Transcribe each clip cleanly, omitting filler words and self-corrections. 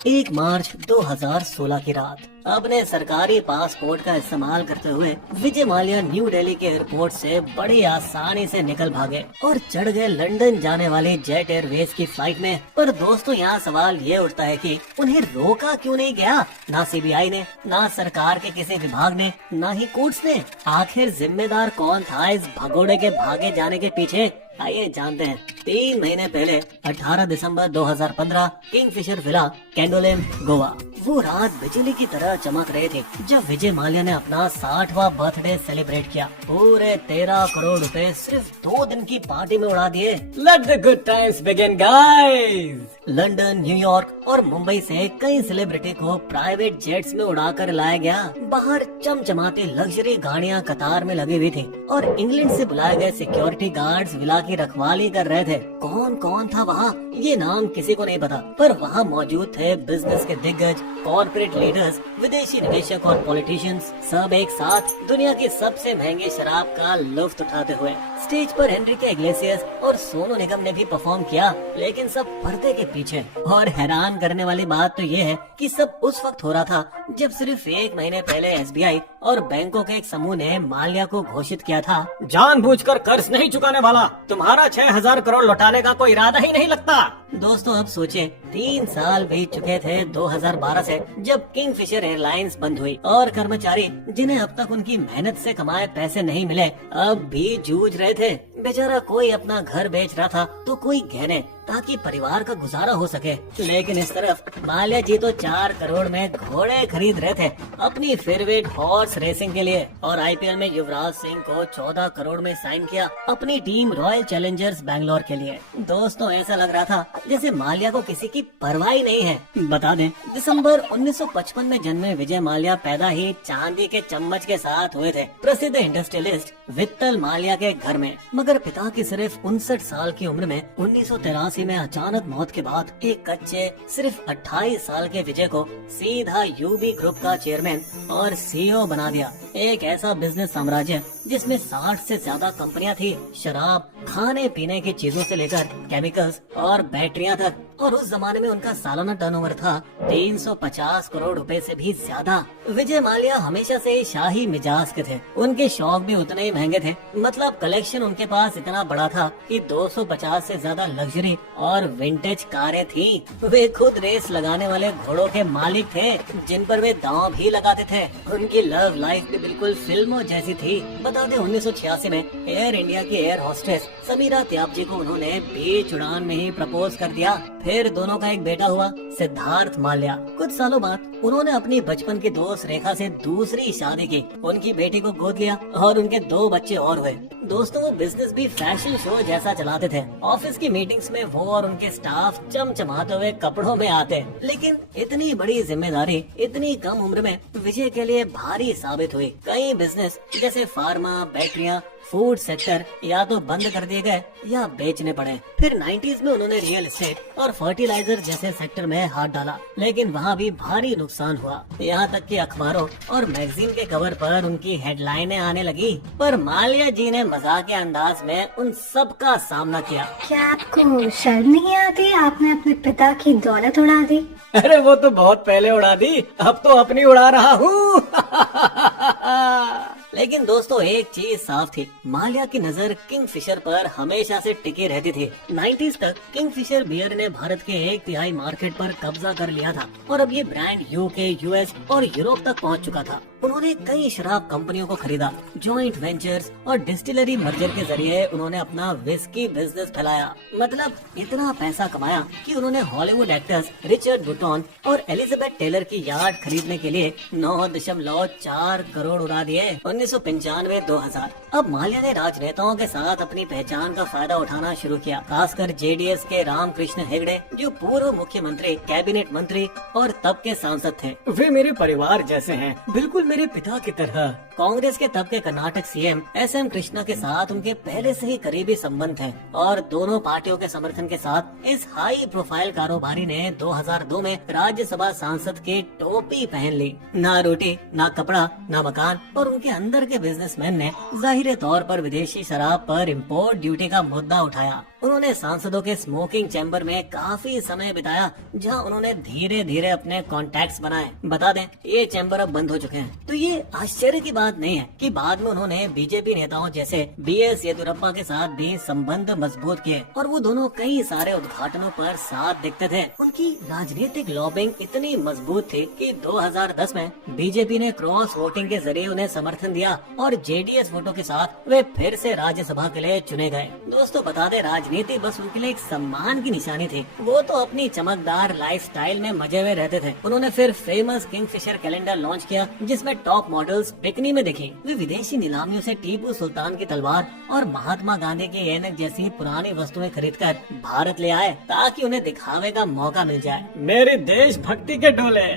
1 मार्च 2016 की रात अपने सरकारी पासपोर्ट का इस्तेमाल करते हुए विजय माल्या न्यू दिल्ली के एयरपोर्ट से बड़ी आसानी से निकल भागे और चढ़ गए लंदन जाने वाली जेट एयरवेज की फ्लाइट में। पर दोस्तों, यहाँ सवाल ये उठता है कि उन्हें रोका क्यों नहीं गया? ना सीबीआई ने, ना सरकार के किसी विभाग ने, ना ही कोर्ट्स ने। आखिर जिम्मेदार कौन था इस भगोड़े के भागे जाने के पीछे? आइए जानते हैं। 3 महीने पहले 18 दिसंबर 2015 किंगफिशर विला, कैंडोलिम, गोवा। वो रात बिजली की तरह चमक रही थी जब विजय माल्या ने अपना 60वां बर्थडे सेलिब्रेट किया। पूरे 13 करोड़ रुपए सिर्फ 2 दिन की पार्टी में उड़ा दिए। Let the good times begin guys. London, New York और मुंबई से कई सेलिब्रिटी को प्राइवेट जेट्स में उड़ाकर लाया गया। बाहर चमचमाती लग्जरी गाड़ियां कतार में लगी हुई थी और इंग्लैंड से बुलाए गए सिक्योरिटी गार्ड्स विला की रखवाली कर रहे थे। कौन कौन था वहाँ, ये नाम किसी को नहीं पता, पर वहाँ मौजूद थे बिजनेस के दिग्गज, कॉर्पोरेट लीडर्स, विदेशी निवेशक और पॉलिटिशियंस, सब एक साथ दुनिया की सबसे महंगी शराब का लुत्फ उठाते हुए। स्टेज पर एनरिके इग्लेसियस और सोनू निगम ने भी परफॉर्म किया, लेकिन सब पर्दे के पीछे। और हैरान करने वाली बात तो ये है कि सब उस वक्त हो रहा था जब सिर्फ 1 महीने पहले एसबीआई और बैंकों के एक समूह ने माल्या को घोषित किया था, जानबूझकर कर्ज नहीं चुकाने वाला, तुम्हारा 6000 करोड़ लौटाने का कोई इरादा ही नहीं लगता। दोस्तों, अब सोचे 3 साल बीत चुके थे 2012 से, जब किंगफिशर एयरलाइंस बंद हुई और कर्मचारी जिन्हें अब तक उनकी मेहनत से कमाए पैसे नहीं मिले, अब भी जूझ रहे थे। बेचारा कोई अपना घर बेच रहा था तो कोई गहने, ताकि परिवार का गुजारा हो सके। लेकिन इस तरफ माल्या जी तो 4 करोड़ में घोड़े खरीद रहे थे अपनी फेवरेट हॉर्स रेसिंग के लिए। और आईपीएल में युवराज सिंह को 14 करोड़ में साइन किया अपनी टीम रॉयल चैलेंजर्स बैंगलोर के लिए। दोस्तों, ऐसा लग रहा था जैसे माल्या को किसी की परवाह ही नहीं है। बता दें, दिसंबर 1955 में जन्मे विजय माल्या पैदा ही चांदी के चम्मच के साथ हुए थे प्रसिद्ध इंडस्ट्रियलिस्ट वित्तल माल्या के घर में। मगर पिता की सिर्फ 59 साल की उम्र में 1983 में अचानक मौत के बाद एक कच्चे सिर्फ 28 साल के विजय को सीधा यूबी ग्रुप का चेयरमैन और सीईओ बना दिया। एक ऐसा बिजनेस साम्राज्य जिसमें 60 से ज्यादा कंपनियां थी, शराब, खाने पीने की चीजों से लेकर केमिकल्स और बैटरियां तक। और उस जमाने में उनका सालाना टर्नओवर था 350 करोड़ रुपए से भी ज्यादा। विजय माल्या हमेशा से शाही मिजाज के थे, उनके शौक भी उतने ही महंगे थे। मतलब कलेक्शन उनके पास इतना बड़ा था कि 250 से ज्यादा लग्जरी और विंटेज कारें थी। वे खुद रेस लगाने वाले घोड़ों के मालिक थे, जिन पर वे दांव भी लगाते थे। उनकी लव लाइफ भी बिल्कुल फिल्मों जैसी थी। बता दें, 1986 में एयर इंडिया की एयर होस्टेस समीरा त्यागजी को उन्होंने बीच उड़ान में ही प्रपोज कर दिया। फिर दोनों का एक बेटा हुआ, सिद्धार्थ माल्या। कुछ सालों बाद उन्होंने अपनी बचपन की दोस्त रेखा से दूसरी शादी की, उनकी बेटी को गोद लिया और उनके 2 बच्चे और हुए। दोस्तों, वो बिजनेस भी फैशन शो जैसा चलाते थे। ऑफिस की मीटिंग्स में वो और उनके स्टाफ चमचमाते हुए कपड़ों में आते। लेकिन इतनी बड़ी जिम्मेदारी इतनी कम उम्र में विजय के लिए भारी साबित हुई। कई बिजनेस जैसे फार्मा, बैटरियां, फूड सेक्टर या तो बंद कर दिए गए या बेचने पड़े। फिर 90s में उन्होंने रियल एस्टेट और फर्टिलाइजर जैसे सेक्टर में हाथ डाला, लेकिन वहाँ भी भारी नुकसान हुआ। यहाँ तक कि अखबारों और मैगजीन के कवर पर उनकी हेडलाइनें आने लगी। पर माल्या जी ने मजाक के अंदाज में उन सब का सामना किया। क्या आपको शर्म नहीं आती? आपने अपने पिता की दौलत उड़ा दी। अरे वो तो बहुत पहले उड़ा दी, अब तो अपनी उड़ा रहा हूँ। लेकिन दोस्तों, एक चीज साफ थी, माल्या की नजर किंगफिशर पर हमेशा से टिकी रहती थी। 90s तक किंगफिशर बियर ने भारत के 1/3 मार्केट पर कब्जा कर लिया था और अब ये ब्रांड यूके, यूएस और यूरोप तक पहुंच चुका था। उन्होंने कई शराब कंपनियों को खरीदा, जॉइंट वेंचर्स और डिस्टिलरी मर्जर के जरिए उन्होंने अपना विस्की बिजनेस फैलाया। मतलब इतना पैसा कमाया कि उन्होंने हॉलीवुड एक्टर्स रिचर्ड बुटॉन और एलिजाबेथ टेलर की यार्ड खरीदने के लिए 9.4 करोड़ उड़ा दिए। 1995-2000। अब माल्या ने राजनेताओं के साथ अपनी पहचान का फायदा उठाना शुरू किया, खासकर जेडीएस के रामकृष्ण हेगड़े, जो पूर्व मुख्यमंत्री, कैबिनेट मंत्री और तब के सांसद थे। वे मेरे परिवार जैसे हैं, बिल्कुल मेरे पिता की तरह। कांग्रेस के तब के कर्नाटक सीएम एसएम कृष्णा के साथ उनके पहले से ही करीबी संबंध थे और दोनों पार्टियों के समर्थन के साथ इस हाई प्रोफाइल कारोबारी ने 2002 में राज्यसभा सांसद की टोपी पहन ली। ना रोटी, ना कपड़ा, ना मकान, और उनके अंदर के बिजनेसमैन ने जाहिर तौर पर विदेशी शराब पर इम्पोर्ट ड्यूटी का मुद्दा उठाया। उन्होंने सांसदों के स्मोकिंग चैम्बर में काफी समय बिताया, जहां उन्होंने धीरे धीरे अपने कॉन्टैक्ट्स बनाए। बता दें, ये चैम्बर अब बंद हो चुके हैं। तो ये आश्चर्य की बात नहीं है कि बाद में उन्होंने बीजेपी नेताओं जैसे बीएस येदियुरप्पा के साथ भी संबंध मजबूत किए और वो दोनों कई सारे उद्घाटनों पर साथ दिखते थे। उनकी राजनीतिक लॉबिंग इतनी मजबूत थी कि 2010 में बीजेपी ने क्रॉस वोटिंग के जरिए उन्हें समर्थन दिया और जेडीएस वोटों के साथ वे फिर से राज्यसभा के लिए चुने गए। दोस्तों, बता दें, राजनीति बस उनके लिए एक सम्मान की निशानी थी। वो तो अपनी चमकदार लाइफस्टाइल में मजे में रहते थे। उन्होंने फिर फेमस किंगफिशर कैलेंडर लॉन्च किया, जिसमें टॉप मॉडल्स बिकनी में दिखी। वे विदेशी नीलामियों से टीपू सुल्तान की तलवार और महात्मा गांधी की ऐनक जैसी पुरानी वस्तुएं खरीदकर भारत ले आए ताकि उन्हें दिखावे का मौका मिल जाए। मेरे देशभक्ति के डोले।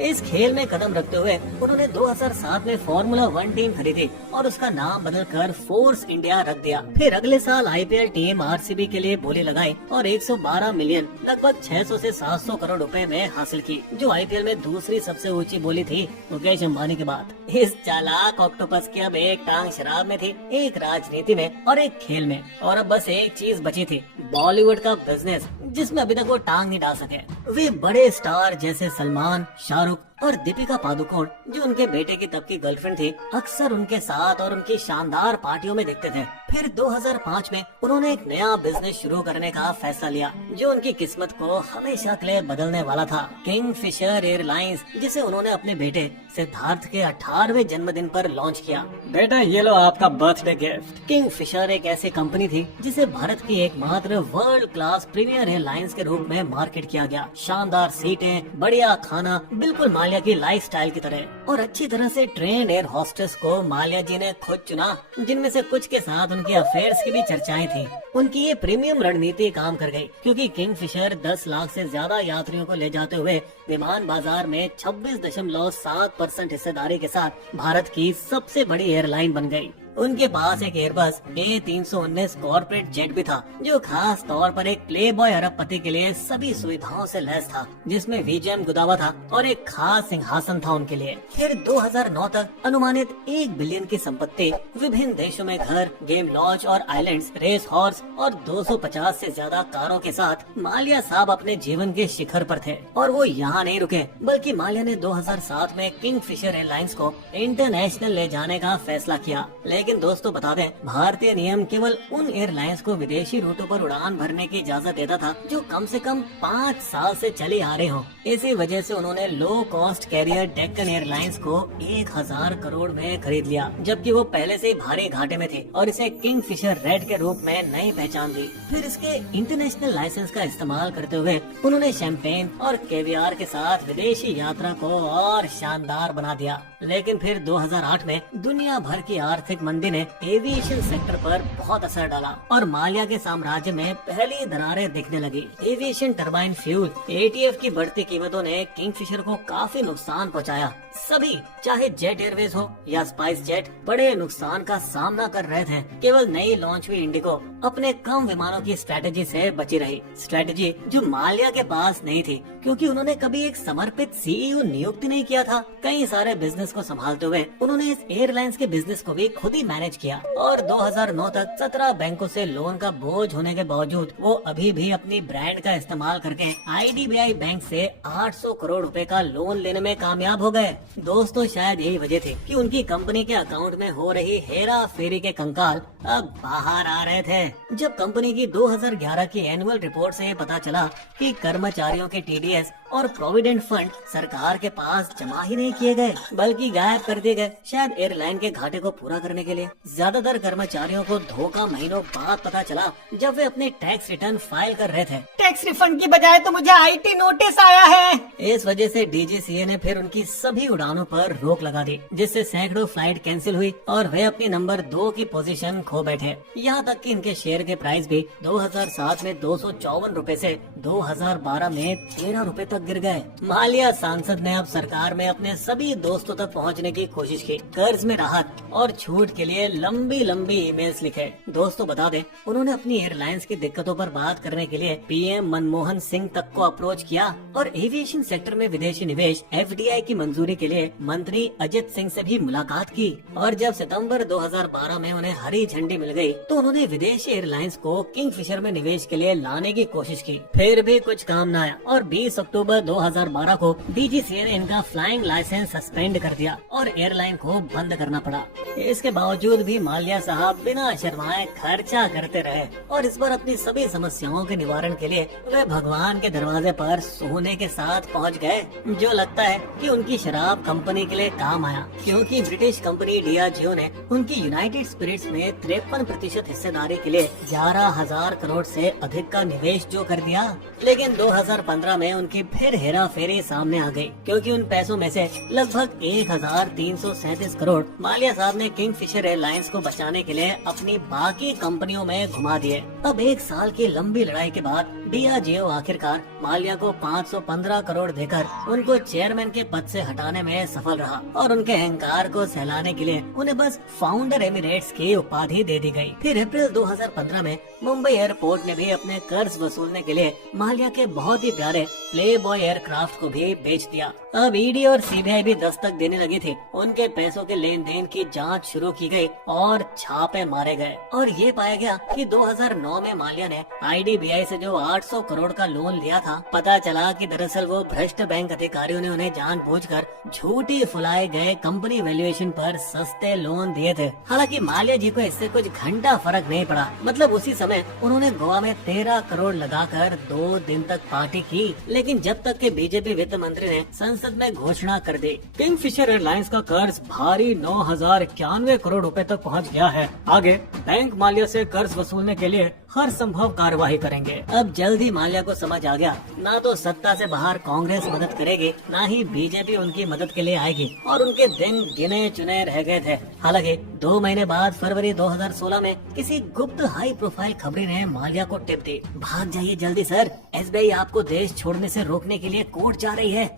इस खेल में कदम रखते हुए उन्होंने 2007 में फार्मूला 1 टीम खरीदी और उसका नाम बदलकर फोर्स इंडिया रख दिया। फिर अगले साल आईपीएल टीम आरसीबी के लिए बोली लगाई और 112 मिलियन लगभग 600 से 700 करोड़ रुपए में हासिल की, जो आईपीएल में दूसरी सबसे ऊंची बोली थी मुकेश अंबानी के बाद। इस चालाक ऑक्टोपस की अब एक टांग शराब में थी, एक राजनीति में और एक खेल में, और अब बस एक चीज बची थी, बॉलीवुड का बिजनेस, जिसमें अभी तक वो टांग नहीं डाल सके। वे बड़े स्टार जैसे सलमान, शाहरुख और दीपिका पादुकोण, जो उनके बेटे की तब की गर्लफ्रेंड थी, अक्सर उनके साथ और उनकी शानदार पार्टियों में दिखते थे। फिर 2005 में उन्होंने एक नया बिजनेस शुरू करने का फैसला लिया, जो उनकी किस्मत को हमेशा के लिए बदलने वाला था, किंगफिशर एयरलाइंस, जिसे उन्होंने अपने बेटे सिद्धार्थ के 18वें जन्मदिन पर लॉन्च किया। बेटा, ये लो आपका बर्थडे गिफ्ट। किंगफिशर एक ऐसी कंपनी थी जिसे भारत की एकमात्र वर्ल्ड क्लास प्रीमियर एयरलाइंस के रूप में मार्केट किया गया। शानदार सीटें, बढ़िया खाना, बिल्कुल माल्या की लाइफस्टाइल की तरह, और अच्छी तरह से ट्रेन एयर होस्टेस को माल्या जी ने खुद चुना, जिनमें से कुछ के साथ उनकी अफेयर्स की भी चर्चाएं थी। उनकी ये प्रीमियम रणनीति काम कर गई, क्योंकि किंगफिशर 10 लाख से ज्यादा यात्रियों को ले जाते हुए विमान बाजार में 26.7% हिस्सेदारी के साथ भारत की सबसे बड़ी एयरलाइन बन गई। उनके पास एक एयरबस A319 कॉर्पोरेट जेट भी था, जो खास तौर पर एक प्लेबॉय अरबपति के लिए सभी सुविधाओं से लैस था, जिसमें VGM गुदावा था और एक खास सिंहासन था उनके लिए। फिर 2009 तक अनुमानित 1 बिलियन की संपत्ति, विभिन्न देशों में घर, गेम लॉज और आइलैंड्स, रेस हॉर्स और 250 से ज्यादा कारों के साथ माल्या साहब अपने जीवन के शिखर पर थे। और वो यहाँ नहीं रुके, बल्कि माल्या ने 2007 में किंगफिशर एयरलाइंस को इंटरनेशनल ले जाने का फैसला किया। लेकिन दोस्तों, बता दें, भारतीय नियम केवल उन एयरलाइंस को विदेशी रूटों पर उड़ान भरने की इजाजत देता था जो कम से कम 5 साल से चली आ रहे हो। इसी वजह से उन्होंने low cost carrier Deccan Airlines को 1000 करोड़ में खरीद लिया, जबकि वो पहले से ही भारी घाटे में थी और इसे किंगफिशर रेड के रूप में नई पहचान दी। फिर इसके इंटरनेशनल लाइसेंस का इस्तेमाल करते हुए उन्होंने शैंपेन और केवियार के साथ विदेशी यात्रा को और शानदार बना दिया। लेकिन फिर 2008 में दुनिया भर की आर्थिक मंदी ने एविएशन सेक्टर पर बहुत असर डाला और माल्या के साम्राज्य में पहली दरारें दिखने लगी। एविएशन टरबाइन फ्यूल ATF की बढ़ती कीमतों ने किंगफिशर को काफी नुकसान पहुंचाया। सभी, चाहे जेट एयरवेज हो या स्पाइस जेट, बड़े नुकसान का सामना कर रहे थे। केवल नई लॉन्च हुई इंडिगो अपने कम विमानों की स्ट्रेटेजी से बची रही, स्ट्रेटेजी जो माल्या के पास नहीं थी, क्योंकि उन्होंने कभी एक समर्पित CEO नियुक्त नहीं किया था। कई सारे बिजनेस को संभालते हुए उन्होंने इस एयरलाइंस के बिजनेस को भी खुद ही मैनेज किया और 2009 तक 17 बैंकों से लोन का बोझ होने के बावजूद वो अभी भी अपनी ब्रांड का इस्तेमाल करके IDBI बैंक से 800 करोड़ रुपए का लोन लेने में कामयाब हो गए। दोस्तों, शायद यही वजह थी कि उनकी कंपनी के अकाउंट में हो रही हेरा फेरी के कंकाल अब बाहर आ रहे थे। जब कंपनी की 2011 की एनुअल रिपोर्ट से ये पता चला कि कर्मचारियों के TDS और प्रोविडेंट फंड सरकार के पास जमा ही नहीं किए गए, बल्कि गायब कर दिए गए, शायद एयरलाइन के घाटे को पूरा करने के लिए। ज्यादातर कर्मचारियों को धोखा महीनों बाद पता चला, जब वे अपने टैक्स रिटर्न फाइल कर रहे थे। टैक्स रिफंड की बजाय तो मुझे IT नोटिस आया है। इस वजह से डीजीसीए ने फिर उनकी सभी उड़ानों पर रोक लगा दी, जिससे सैकड़ों फ्लाइट कैंसिल हुई और वे अपनी नंबर 2 की पोजीशन खो बैठे। यहाँ तक कि इनके शेयर के प्राइस भी 2007 में 254 रुपए से 2012 में 13 रुपए तक गिर गए। माल्या सांसद ने अब सरकार में अपने सभी दोस्तों तक पहुँचने की कोशिश की। कर्ज में राहत और छूट के लिए लंबी लंबी ईमेल्स लिखे। दोस्तों बता दें, उन्होंने अपनी एयरलाइंस की दिक्कतों पर बात करने के लिए पीएम मनमोहन सिंह तक को अप्रोच किया और एविएशन सेक्टर में विदेशी निवेश एफडीआई की मंजूरी के लिए मंत्री अजित सिंह से भी मुलाकात की। और जब सितंबर 2012 में उन्हें हरी झंडी मिल गई तो उन्होंने विदेशी एयरलाइंस को किंगफिशर में निवेश के लिए लाने की कोशिश की। फिर भी कुछ काम न आया और 20 अक्टूबर 2012 को डीजीसीए ने इनका फ्लाइंग लाइसेंस सस्पेंड कर दिया और एयरलाइन को बंद करना पड़ा। इसके बावजूद भी माल्या साहब बिना शर्माए खर्चा करते रहे और इस बार अपनी सभी समस्याओं के निवारण के लिए वे भगवान के दरवाजे पर सोने के साथ पहुंच गए, जो लगता है कि उनकी शराब कंपनी के लिए काम आया, क्योंकि ब्रिटिश कंपनी डियाजियो ने उनकी यूनाइटेड स्पिरिट्स में 53% हिस्सेदारी के लिए 11,000 करोड़ से अधिक का निवेश जो कर दिया। लेकिन 2015 में उनकी फिर हेरा फेरी सामने आ गई, क्योंकि उन पैसों में से लगभग 1,337 करोड़ माल्या साहब ने किंगफिशर एयरलाइंस को बचाने के लिए अपनी बाकी कंपनियों में घुमा दिए। अब 1 साल की लंबी लड़ाई के बाद डियाजियो आखिरकार माल्या को 515 करोड़ देकर उनको चेयरमैन के पद से हटाने में सफल रहा और उनके अहंकार को सहलाने के लिए उन्हें बस फाउंडर एमिरेट्स की उपाधि दे दी गई। फिर अप्रैल 2015 में मुंबई एयरपोर्ट ने भी अपने कर्ज वसूलने के लिए माल्या के बहुत ही प्यारे प्ले बॉय एयरक्राफ्ट को भी बेच दिया। अब ईडी और सीबीआई भी दस्तक देने लगी थी। उनके पैसों के लेन देन की जांच शुरू की गई और छापे मारे गए और ये पाया गया कि 2009 में माल्या ने आईडीबीआई से जो 800 करोड़ का लोन लिया था, पता चला कि दरअसल वो भ्रष्ट बैंक अधिकारियों ने उन्हें जानबूझकर झूठी फुलाए गए कंपनी वैल्यूएशन पर सस्ते लोन दिए थे। हालांकि माल्या जी को इससे कुछ घंटा फर्क नहीं पड़ा। मतलब उसी समय उन्होंने गोवा में 13 करोड़ लगाकर 2 दिन तक पार्टी की। लेकिन जब तक के बीजेपी वित्त मंत्री ने संसद में घोषणा कर दी, किंगफिशर एयरलाइंस का कर्ज भारी 9,091 करोड़ रुपए तक पहुंच गया है। आगे बैंक माल्या से कर्ज वसूलने के लिए हर संभव कार्यवाही करेंगे। अब जल्द ही माल्या को समझ आ गया, ना तो सत्ता से बाहर कांग्रेस मदद करेगी, ना ही बीजेपी उनकी मदद के लिए आएगी और उनके दिन गिने चुने रह गए थे। हालांकि 2 महीने बाद फरवरी 2016 में किसी गुप्त हाई प्रोफाइल खबरी ने माल्या को टिप दी, भाग जाइए जल्दी सर, एसबीआई आपको देश छोड़ने से रोकने के लिए कोर्ट जा रही है।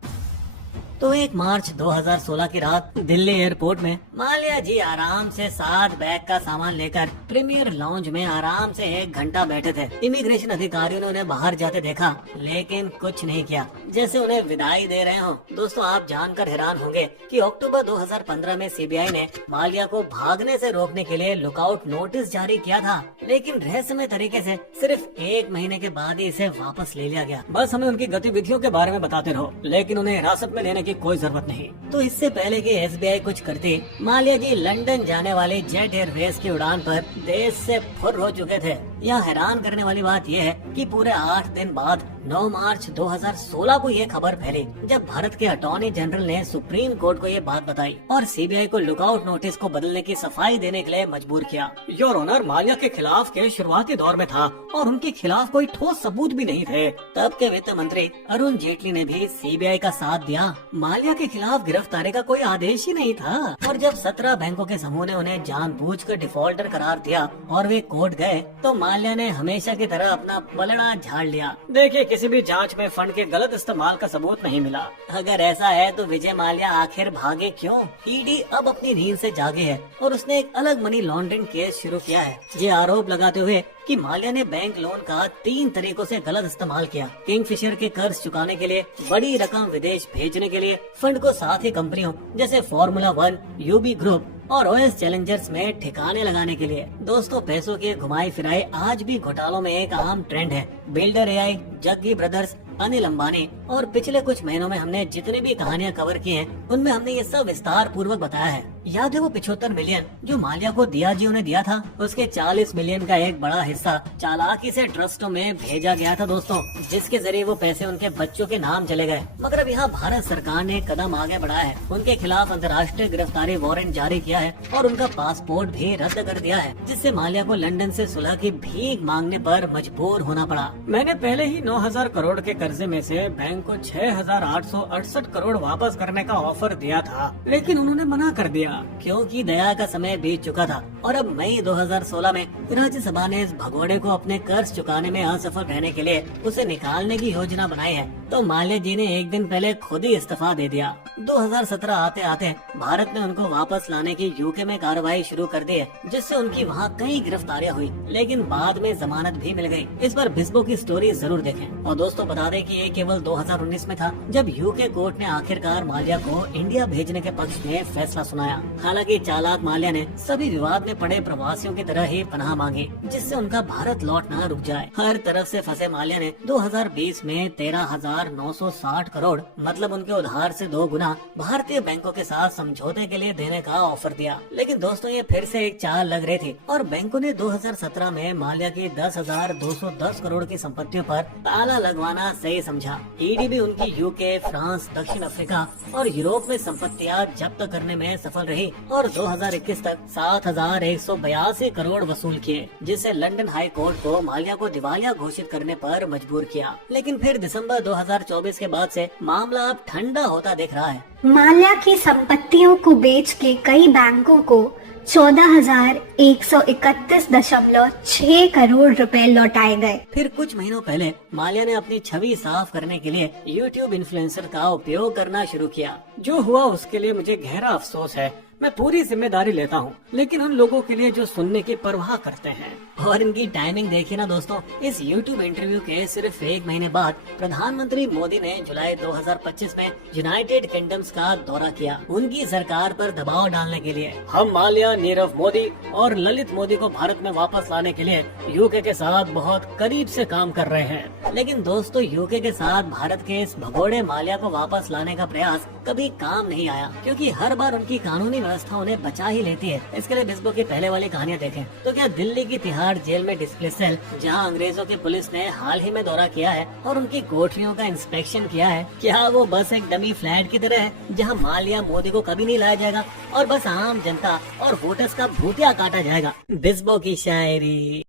तो 1 मार्च 2016 की रात दिल्ली एयरपोर्ट में माल्या जी आराम से 7 बैग का सामान लेकर प्रीमियर लाउंज में आराम से 1 घंटा बैठे थे। इमिग्रेशन अधिकारियों ने उन्हें बाहर जाते देखा, लेकिन कुछ नहीं किया, जैसे उन्हें विदाई दे रहे हो। दोस्तों, आप जानकर हैरान होंगे कि अक्टूबर 2015 में सीबीआई ने माल्या को भागने से रोकने के लिए लुकआउट नोटिस जारी किया था, लेकिन रहस्यमय तरीके से सिर्फ 1 महीने के बाद ही इसे वापस ले लिया गया। बस हमें उनकी गतिविधियों के बारे में बताते रहो, लेकिन उन्हें हिरासत में लेने की कोई जरूरत नहीं। तो इससे पहले कि एसबीआई कुछ करती, माल्या जी लंदन जाने वाली जेट एयरवेज की उड़ान पर देश से फुर्र हो चुके थे। यहाँ हैरान करने वाली बात यह है कि पूरे 8 दिन बाद 9 मार्च 2016 को ये खबर फैली, जब भारत के अटॉर्नी जनरल ने सुप्रीम कोर्ट को ये बात बताई और सीबीआई को लुकआउट नोटिस को बदलने की सफाई देने के लिए मजबूर किया। योर ऑनर, माल्या के खिलाफ के शुरुआती दौर में था और उनके खिलाफ कोई ठोस सबूत भी नहीं थे। तब के वित्त मंत्री अरुण जेटली ने भी सीबीआई का साथ दिया। माल्या के खिलाफ गिरफ्तारी का कोई आदेश ही नहीं था और जब 17 बैंकों के समूह ने उन्हें जानबूझकर डिफॉल्टर करार दिया और वे कोर्ट गए, तो माल्या ने हमेशा की तरह अपना पलड़ा झाड़ लिया। देखिए, किसी भी जांच में फंड के गलत इस्तेमाल का सबूत नहीं मिला। अगर ऐसा है तो विजय माल्या आखिर भागे क्यों? ईडी अब अपनी नींद से जागे है और उसने एक अलग मनी लॉन्ड्रिंग केस शुरू किया है। ये आरोप लगाते हुए कि माल्या ने बैंक लोन का 3 तरीकों से गलत इस्तेमाल किया। किंगफिशर के कर्ज चुकाने के लिए, बड़ी रकम विदेश भेजने के लिए, फंड को साथ ही कंपनियों जैसे फॉर्मूला 1, यूबी ग्रुप और ओएस चैलेंजर्स में ठिकाने लगाने के लिए। दोस्तों, पैसों की घुमाई फिराई आज भी घोटालों में एक आम ट्रेंड है। Builder AI, Jaggi brothers, Anil Ambani और पिछले कुछ महीनों में हमने जितनी भी कहानियां कवर की हैं, उनमें हमने ये सब विस्तार पूर्वक बताया है। याद है वो 75 मिलियन जो माल्या को डियाजियो ने दिया था? उसके 40 मिलियन का एक बड़ा हिस्सा चालाकी से ट्रस्टों में भेजा गया था दोस्तों, जिसके जरिए वो पैसे उनके बच्चों के नाम चले गए। मगर अब यहाँ भारत सरकार ने कदम आगे बढ़ाया है, उनके खिलाफ अंतर्राष्ट्रीय गिरफ्तारी वारंट जारी किया है और उनका पासपोर्ट भी रद्द कर दिया है, जिससे माल्या को लंदन से सुलह की भीख मांगने पर मजबूर होना पड़ा। मैंने पहले ही 9,000 करोड़ के कर्ज कर्जे में से बैंक को 6,868 करोड़ वापस करने का ऑफर दिया था, लेकिन उन्होंने मना कर दिया क्योंकि दया का समय बीत चुका था। और अब मई 2016 में राज्यसभा ने इस भगोड़े को अपने कर्ज चुकाने में असफल रहने के लिए उसे निकालने की योजना बनाई है। तो माल्या जी ने एक दिन पहले खुद ही इस्तीफा दे दिया। 2017 आते आते भारत ने उनको वापस लाने की यूके में कार्रवाई शुरू कर दी है, जिससे उनकी वहाँ कई गिरफ्तारियां हुई, लेकिन बाद में जमानत भी मिल गई। इस पर बिस्बो की स्टोरी जरूर देखें। और दोस्तों बता दें कि ये केवल 2019 में था जब यूके कोर्ट ने आखिरकार माल्या को इंडिया भेजने के पक्ष में फैसला सुनाया। हालांकि चालाक माल्या ने सभी विवाद में पड़े प्रवासियों की तरह ही पनाह मांगी, जिससे उनका भारत लौटना रुक जाए। हर तरफ से फंसे माल्या ने 2020 में 13,960 करोड़ मतलब उनके उधार से 2 गुना भारतीय बैंकों के साथ समझौते के लिए देने का ऑफर दिया। लेकिन दोस्तों ये फिर से एक चाल लग रही थी और बैंकों ने 2017 में माल्या की 10,210 करोड़ की संपत्तियों पर ताला लगवाना सही समझा। ईडी भी उनकी यूके, फ्रांस, दक्षिण अफ्रीका और यूरोप में संपत्तियां जब्त करने में सफल रही और 2021 तक 7,182 करोड़ वसूल किए, जिससे लंदन हाई कोर्ट को माल्या को दिवालिया घोषित करने पर मजबूर किया। लेकिन फिर दिसंबर 2024 के बाद से मामला अब ठंडा होता दिख रहा है। माल्या की संपत्तियों को बेच के कई बैंकों को 14,131.6 करोड़ रुपए लौटाए गए। फिर कुछ महीनों पहले माल्या ने अपनी छवि साफ करने के लिए YouTube इन्फ्लुएंसर का उपयोग करना शुरू किया। जो हुआ उसके लिए मुझे गहरा अफसोस है। मैं पूरी जिम्मेदारी लेता हूँ, लेकिन उन लोगों के लिए जो सुनने की परवाह करते हैं। और इनकी टाइमिंग देखिए ना दोस्तों, इस YouTube इंटरव्यू के सिर्फ 1 महीने बाद प्रधानमंत्री मोदी ने जुलाई 2025 में यूनाइटेड किंगडम्स का दौरा किया, उनकी सरकार पर दबाव डालने के लिए। हम माल्या, नीरव मोदी और ललित मोदी को भारत में वापस लाने के लिए यूके के साथ बहुत करीब से काम कर रहे हैं। लेकिन दोस्तों यूके के साथ भारत के इस भगोड़े माल्या को वापस लाने का प्रयास कभी काम नहीं आया, क्योंकि हर बार उनकी कानूनी व्यवस्था उन्हें बचा ही लेती है। इसके लिए बिस्बो की पहले वाली कहानियां देखें। तो क्या दिल्ली की तिहाड़ जेल में डिस्प्ले सेल, जहां अंग्रेजों की पुलिस ने हाल ही में दौरा किया है और उनकी कोठरियों का इंस्पेक्शन किया है, क्या वो बस एक डमी फ्लैट की तरह है जहां माल्या, मोदी को कभी नहीं लाया जाएगा और बस आम जनता और वोटर्स का भूतिया काटा जाएगा? बिस्बो की शायरी।